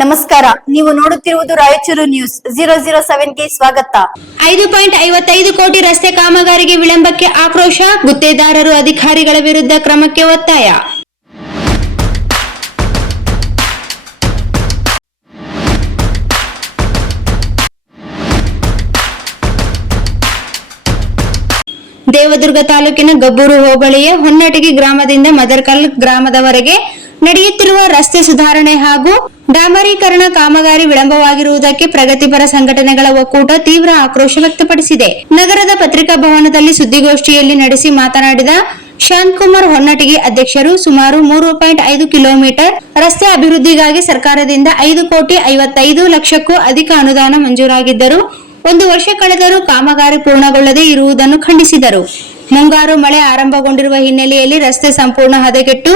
ನಮಸ್ಕಾರ, ನೀವು ನೋಡುತ್ತಿರುವುದು ರಾಯಚೂರು ನ್ಯೂಸ್ 007ಗೆ ಸ್ವಾಗತ. 5.55 ಕೋಟಿ ರಸ್ತೆ ಕಾಮಗಾರಿಗೆ ವಿಳಂಬಕ್ಕೆ ಆಕ್ರೋಶ, ಗುತ್ತೇದಾರರು ಅಧಿಕಾರಿಗಳ ವಿರುದ್ಧ ಕ್ರಮಕ್ಕೆ ಒತ್ತಾಯ. ದೇವದುರ್ಗ ತಾಲೂಕಿನ ಗಬ್ಬೂರು ಹೋಬಳಿಯ ಹೊನ್ನಟಗಿ ಗ್ರಾಮದಿಂದ ಮದರ್ಕಲ್ ಗ್ರಾಮದವರೆಗೆ ನಡೆಯುತ್ತಿರುವ ರಸ್ತೆ ಸುಧಾರಣೆ ಹಾಗೂ ಡಾಂಬರೀಕರಣ ಕಾಮಗಾರಿ ವಿಳಂಬವಾಗಿರುವುದಕ್ಕೆ ಪ್ರಗತಿಪರ ಸಂಘಟನೆಗಳ ಒಕ್ಕೂಟ ತೀವ್ರ ಆಕ್ರೋಶ ವ್ಯಕ್ತಪಡಿಸಿದೆ. ನಗರದ ಪತ್ರಿಕಾ ಭವನದಲ್ಲಿ ಸುದ್ದಿಗೋಷ್ಠಿಯಲ್ಲಿ ನಡೆಸಿ ಮಾತನಾಡಿದ ಶಾಂತಕುಮಾರ್ ಹೊನ್ನಟಗಿ ಅಧ್ಯಕ್ಷರು, ಸುಮಾರು 3.5 ಕಿಲೋಮೀಟರ್ ರಸ್ತೆ ಅಭಿವೃದ್ಧಿಗಾಗಿ ಸರ್ಕಾರದಿಂದ 5,55 ಲಕ್ಷಕ್ಕೂ ಅಧಿಕ ಅನುದಾನ ಮಂಜೂರಾಗಿದ್ದರೂ 1 ವರ್ಷ ಕಳೆದರೂ ಕಾಮಗಾರಿ ಪೂರ್ಣಗೊಳ್ಳದೆ ಇರುವುದನ್ನು ಖಂಡಿಸಿದರು. ಮುಂಗಾರು ಮಳೆ ಆರಂಭಗೊಂಡಿರುವ ಹಿನ್ನೆಲೆಯಲ್ಲಿ ರಸ್ತೆ ಸಂಪೂರ್ಣ ಹದಗೆಟ್ಟು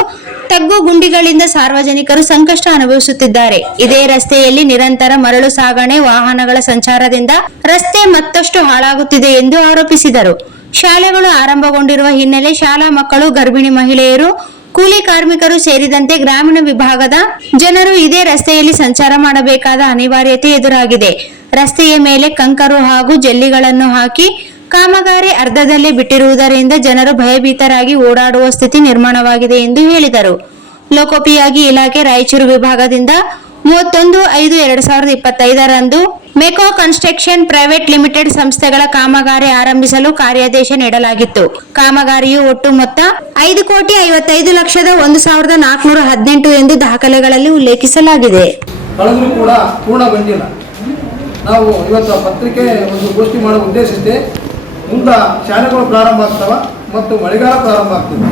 ತಗ್ಗು ಗುಂಡಿಗಳಿಂದ ಸಾರ್ವಜನಿಕರು ಸಂಕಷ್ಟ ಅನುಭವಿಸುತ್ತಿದ್ದಾರೆ. ಇದೇ ರಸ್ತೆಯಲ್ಲಿ ನಿರಂತರ ಮರಳು ಸಾಗಣೆ ವಾಹನಗಳ ಸಂಚಾರದಿಂದ ರಸ್ತೆ ಮತ್ತಷ್ಟು ಹಾಳಾಗುತ್ತಿದೆ ಎಂದು ಆರೋಪಿಸಿದರು. ಶಾಲೆಗಳು ಆರಂಭಗೊಂಡಿರುವ ಹಿನ್ನೆಲೆ ಶಾಲಾ ಮಕ್ಕಳು, ಗರ್ಭಿಣಿ ಮಹಿಳೆಯರು, ಕೂಲಿ ಕಾರ್ಮಿಕರು ಸೇರಿದಂತೆ ಗ್ರಾಮೀಣ ವಿಭಾಗದ ಜನರು ಇದೇ ರಸ್ತೆಯಲ್ಲಿ ಸಂಚಾರ ಮಾಡಬೇಕಾದ ಅನಿವಾರ್ಯತೆ ಎದುರಾಗಿದೆ. ರಸ್ತೆಯ ಮೇಲೆ ಕಂಕರು ಹಾಗೂ ಜಲ್ಲಿಗಳನ್ನು ಹಾಕಿ ಕಾಮಗಾರಿ ಅರ್ಧದಲ್ಲೇ ಬಿಟ್ಟಿರುವುದರಿಂದ ಜನರು ಭಯಭೀತರಾಗಿ ಓಡಾಡುವ ಸ್ಥಿತಿ ನಿರ್ಮಾಣವಾಗಿದೆ ಎಂದು ಹೇಳಿದರು. ಲೋಕೋಪಯೋಗಿ ಇಲಾಖೆ ರಾಯಚೂರು ವಿಭಾಗದಿಂದ 31/5/2025 ಮೆಕೋ ಕನ್ಸ್ಟ್ರಕ್ಷನ್ ಪ್ರೈವೇಟ್ ಲಿಮಿಟೆಡ್ ಸಂಸ್ಥೆಗಳ ಕಾಮಗಾರಿ ಆರಂಭಿಸಲು ಕಾರ್ಯಾದೇಶ ನೀಡಲಾಗಿತ್ತು. ಕಾಮಗಾರಿಯು ಒಟ್ಟು ಮೊತ್ತ 5,55,01,418 ಎಂದು ದಾಖಲೆಗಳಲ್ಲಿ ಉಲ್ಲೇಖಿಸಲಾಗಿದೆ. ಕಳೆದರೂ ಕೂಡ ಪೂರ್ಣಗೊಂಡಿಲ್ಲ. ನಾವು ಇವತ್ತು ಪತ್ರಿಕೆ ಒಂದು ಗೋಷ್ಠಿ ಮಾಡುವ ಉದ್ದೇಶ ಇಷ್ಟೇ. ಮುಂದೆ ಶಾಲೆಗಳು ಪ್ರಾರಂಭ ಆಗ್ತವೆ ಮತ್ತು ಮಳೆಗಾಲ ಪ್ರಾರಂಭ ಆಗ್ತದೆ.